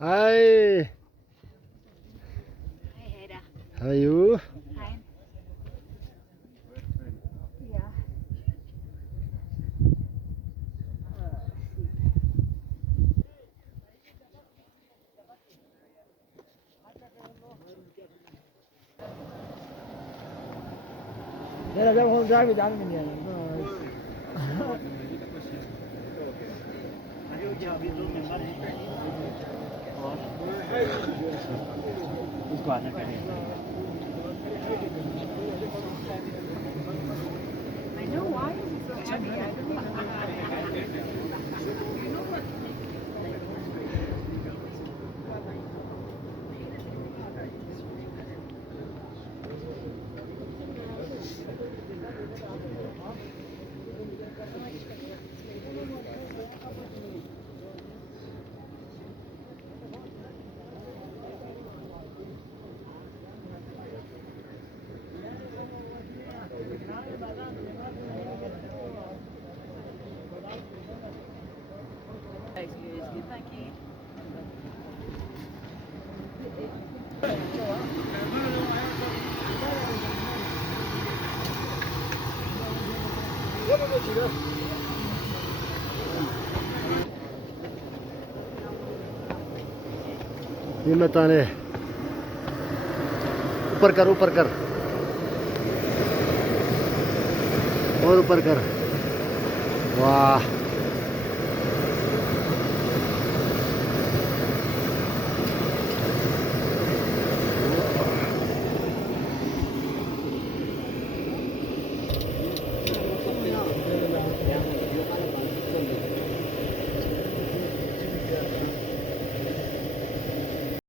Hi. Hi, Heda. How are you? Fine. Yeah. मेरा जब हम जाएंगे जान में नहीं आएंगे उसको आना पड़ेगा I know why is it so heavy. I don't even know. You know what? USB paquet. ये मत आने ऊपर कर और ऊपर कर वाह